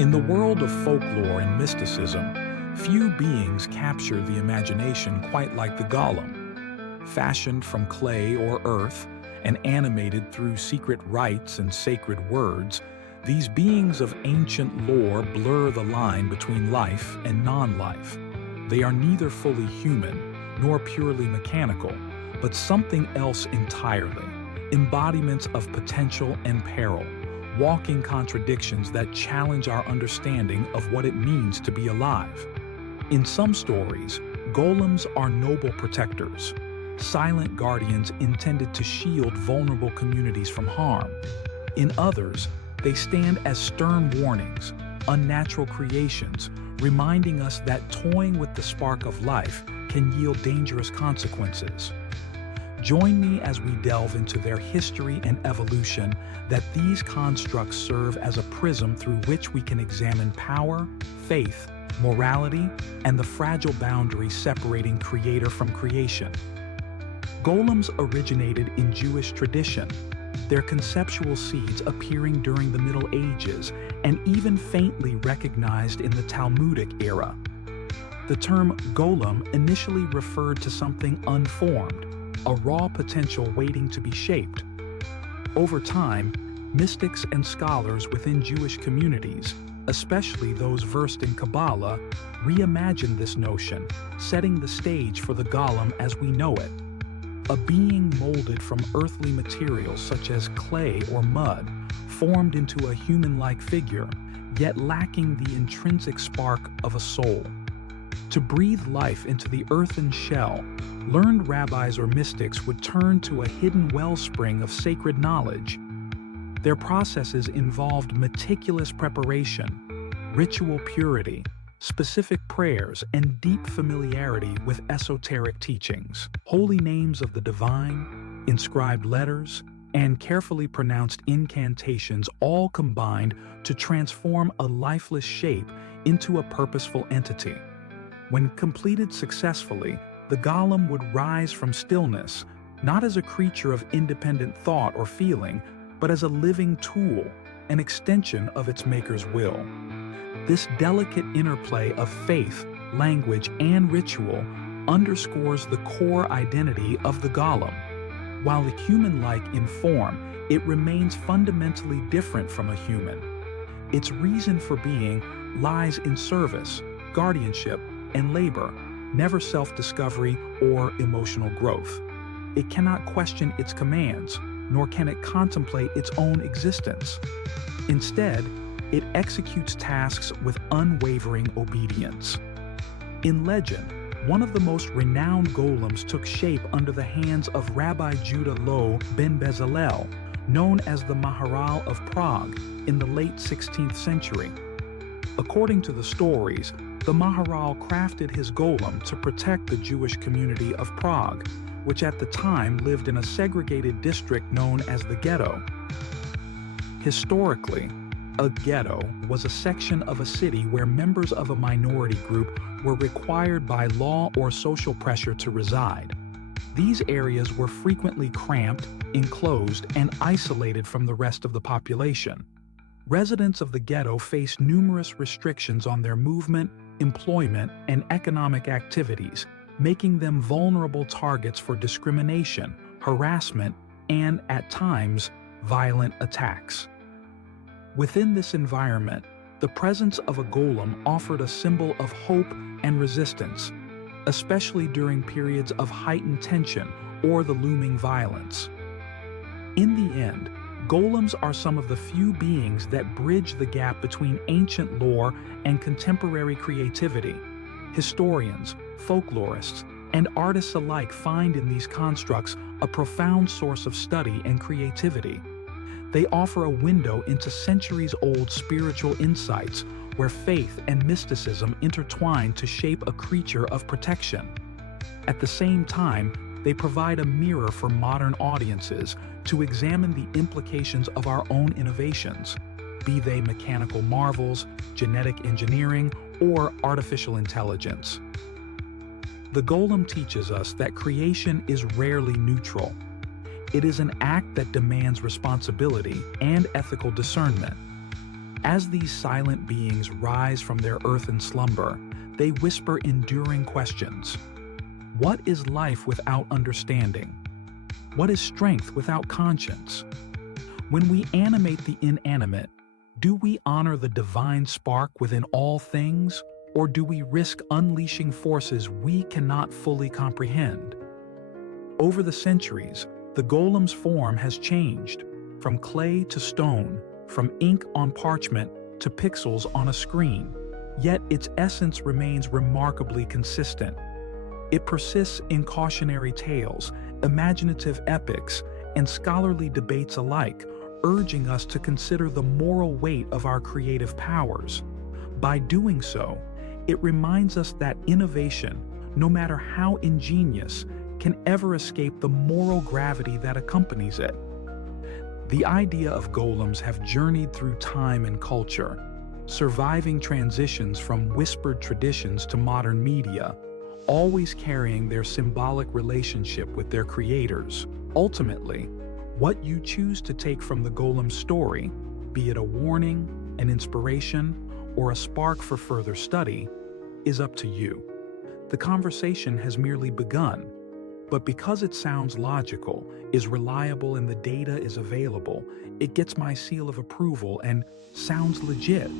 In the world of folklore and mysticism, few beings capture the imagination quite like the Golem. Fashioned from clay or earth and animated through secret rites and sacred words, these beings of ancient lore blur the line between life and non-life. They are neither fully human nor purely mechanical, but something else entirely, embodiments of potential and peril, walking contradictions that challenge our understanding of what it means to be alive. In some stories, golems are noble protectors, silent guardians intended to shield vulnerable communities from harm. In others, they stand as stern warnings, unnatural creations, reminding us that toying with the spark of life can yield dangerous consequences. Join me as we delve into their history and evolution, that these constructs serve as a prism through which we can examine power, faith, morality, and the fragile boundary separating creator from creation. Golems originated in Jewish tradition, their conceptual seeds appearing during the Middle Ages and even faintly recognized in the Talmudic era. The term golem initially referred to something unformed, a raw potential waiting to be shaped. Over time, mystics and scholars within Jewish communities, especially those versed in Kabbalah, reimagined this notion, setting the stage for the golem as we know it. A being molded from earthly materials such as clay or mud, formed into a human-like figure, yet lacking the intrinsic spark of a soul. To breathe life into the earthen shell, learned rabbis or mystics would turn to a hidden wellspring of sacred knowledge. Their processes involved meticulous preparation, ritual purity, specific prayers, and deep familiarity with esoteric teachings. Holy names of the divine, inscribed letters, and carefully pronounced incantations all combined to transform a lifeless shape into a purposeful entity. When completed successfully, the golem would rise from stillness, not as a creature of independent thought or feeling, but as a living tool, an extension of its maker's will. This delicate interplay of faith, language, and ritual underscores the core identity of the golem. While human-like in form, it remains fundamentally different from a human. Its reason for being lies in service, guardianship, and labor, never self-discovery or emotional growth. It cannot question its commands, nor can it contemplate its own existence. Instead, it executes tasks with unwavering obedience. In legend, one of the most renowned golems took shape under the hands of Rabbi Judah Loew ben Bezalel, known as the Maharal of Prague, in the late 16th century. According to the stories, the Maharal crafted his golem to protect the Jewish community of Prague, which at the time lived in a segregated district known as the ghetto. Historically, a ghetto was a section of a city where members of a minority group were required by law or social pressure to reside. These areas were frequently cramped, enclosed, and isolated from the rest of the population. Residents of the ghetto faced numerous restrictions on their movement, employment, and economic activities, making them vulnerable targets for discrimination, harassment, and, at times, violent attacks. Within this environment, the presence of a golem offered a symbol of hope and resistance, especially during periods of heightened tension or the looming violence. In the end, golems are some of the few beings that bridge the gap between ancient lore and contemporary creativity. Historians, folklorists, and artists alike find in these constructs a profound source of study and creativity. They offer a window into centuries-old spiritual insights where faith and mysticism intertwine to shape a creature of protection. At the same time, they provide a mirror for modern audiences to examine the implications of our own innovations, be they mechanical marvels, genetic engineering, or artificial intelligence. The golem teaches us that creation is rarely neutral. It is an act that demands responsibility and ethical discernment. As these silent beings rise from their earthen slumber, they whisper enduring questions. What is life without understanding? What is strength without conscience? When we animate the inanimate, do we honor the divine spark within all things, or do we risk unleashing forces we cannot fully comprehend? Over the centuries, the golem's form has changed, from clay to stone, from ink on parchment to pixels on a screen, yet its essence remains remarkably consistent. It persists in cautionary tales, imaginative epics, and scholarly debates alike, urging us to consider the moral weight of our creative powers. By doing so, it reminds us that innovation, no matter how ingenious, can ever escape the moral gravity that accompanies it. The idea of golems have journeyed through time and culture, surviving transitions from whispered traditions to modern media, always carrying their symbolic relationship with their creators. Ultimately, what you choose to take from the golem's story, be it a warning, an inspiration, or a spark for further study, is up to you. The conversation has merely begun, but because it sounds logical, is reliable, and the data is available, it gets my seal of approval and sounds legit.